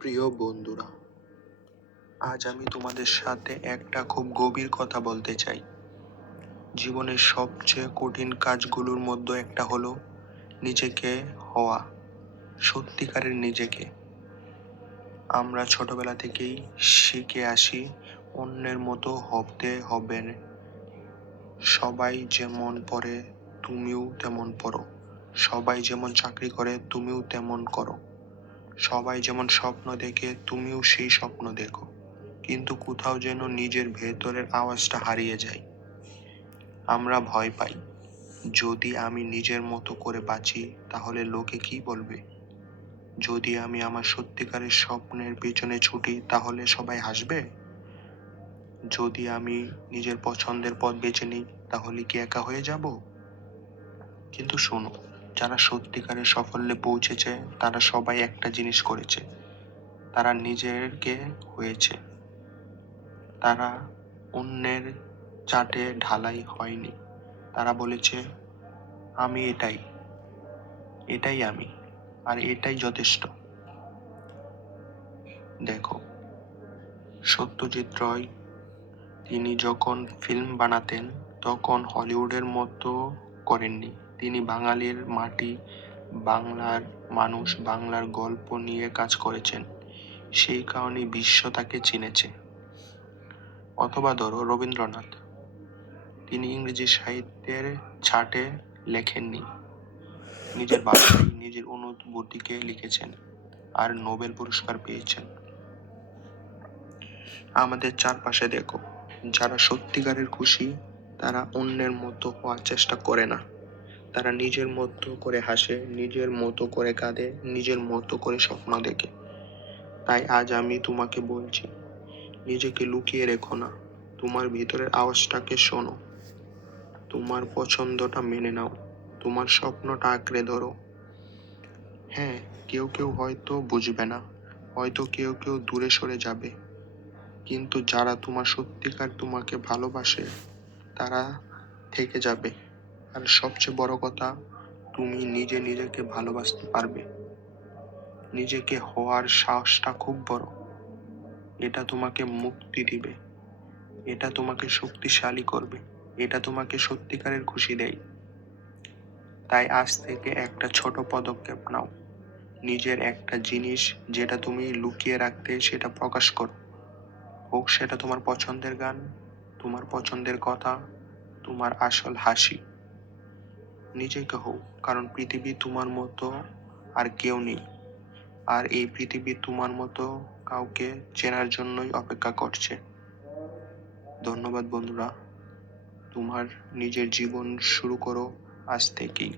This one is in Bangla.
প্রিয় বন্ধুরা, আজ আমি তোমাদের সাথে একটা খুব গভীর কথা বলতে চাই। জীবনের সবচেয়ে কঠিন কাজগুলোর মধ্যে একটা হলো নিজেকে হওয়া, সত্যিকারের নিজেকে। আমরা ছোটবেলা থেকেই শিখে আসি অন্যের মতো হতে হবে। সবাই যেমন পড়ে তুমিও তেমন পড়ো, সবাই যেমন চাকরি করে তুমিও তেমন করো, সবাই যেমন স্বপ্ন দেখে তুমিও সেই স্বপ্ন দেখো। কিন্তু কোথাও যেন নিজের ভেতরের আওয়াজটা হারিয়ে যায়। আমরা ভয় পাই, যদি আমি নিজের মতো করে বাঁচি তাহলে লোকে কি বলবে? যদি আমি আমার সত্যিকারের স্বপ্নের পেছনে ছুটি তাহলে সবাই হাসবে? যদি আমি নিজের পছন্দের পথ বেছে নিই তাহলে কি একা হয়ে যাব? কিন্তু শোনো, যারা সত্যিকারের সাফল্যে পৌঁছেছে তারা সবাই একটা জিনিস করেছে, তারা নিজেকে হয়েছে। তারা অন্যের চাটে ঢালাই হয়নি। তারা বলেছে, আমি এটাই, এটাই আমি, আর এটাই যথেষ্ট। দেখো, সত্যজিৎ রায়, তিনি যখন ফিল্ম বানাতেন তখন হলিউডের মতো করেননি। তিনি বাঙালির মাটি, বাংলার মানুষ, বাংলার গল্প নিয়ে কাজ করেছেন। সেই কারণে বিশ্ব তাকে চিনেছে। অথবা ধরো রবীন্দ্রনাথ, তিনি ইংরেজি সাহিত্যের ছাটে লেখেননি, নিজের ভাষায় নিজের অনুভূতিকে লিখেছেন আর নোবেল পুরস্কার পেয়েছেন। আমাদের চারপাশে দেখো, যারা সত্যিকারের খুশি তারা অন্যের মতো হওয়ার চেষ্টা করে না। তারা নিজের মতো করে হাসে, নিজের মতো করে কাঁদে, নিজের মতো করে স্বপ্ন দেখে। তাই আজ আমি তোমাকে বলছি, নিজেকে লুকিয়ে রেখো না, তোমার ভিতরের আওয়াজটাকে শোনো, তোমার পছন্দটা মেনে নাও, তোমার স্বপ্নটা আঁকড়ে ধরো। হ্যাঁ, কেউ কেউ হয়তো বুঝবে না, হয়তো কেউ কেউ দূরে সরে যাবে, কিন্তু যারা তোমার সত্যিকার তোমাকে ভালোবাসে তারা থেকে যাবে। আর সবচেয়ে বড় কথা, তুমি নিজে নিজেকে ভালোবাসতে পারবে। নিজেকে হওয়ার সাহসটা খুব বড়। এটা তোমাকে মুক্তি দিবে, এটা তোমাকে শক্তিশালী করবে, এটা তোমাকে সত্যিকারের খুশি দেয়। তাই আজ থেকে একটা ছোট পদক্ষেপ নাও, নিজের একটা জিনিস যেটা তুমি লুকিয়ে রাখতে সেটা প্রকাশ করো। হোক সেটা তোমার পছন্দের গান, তোমার পছন্দের কথা, তোমার আসল হাসি। নিজেকে হও, কারণ পৃথিবী তোমার মতো আর কেউ নেই। আর এই পৃথিবী তোমার মতো কাউকে চেনার জন্যই অপেক্ষা করছে। ধন্যবাদ বন্ধুরা, তোমার নিজের জীবন শুরু করো আজ থেকেই।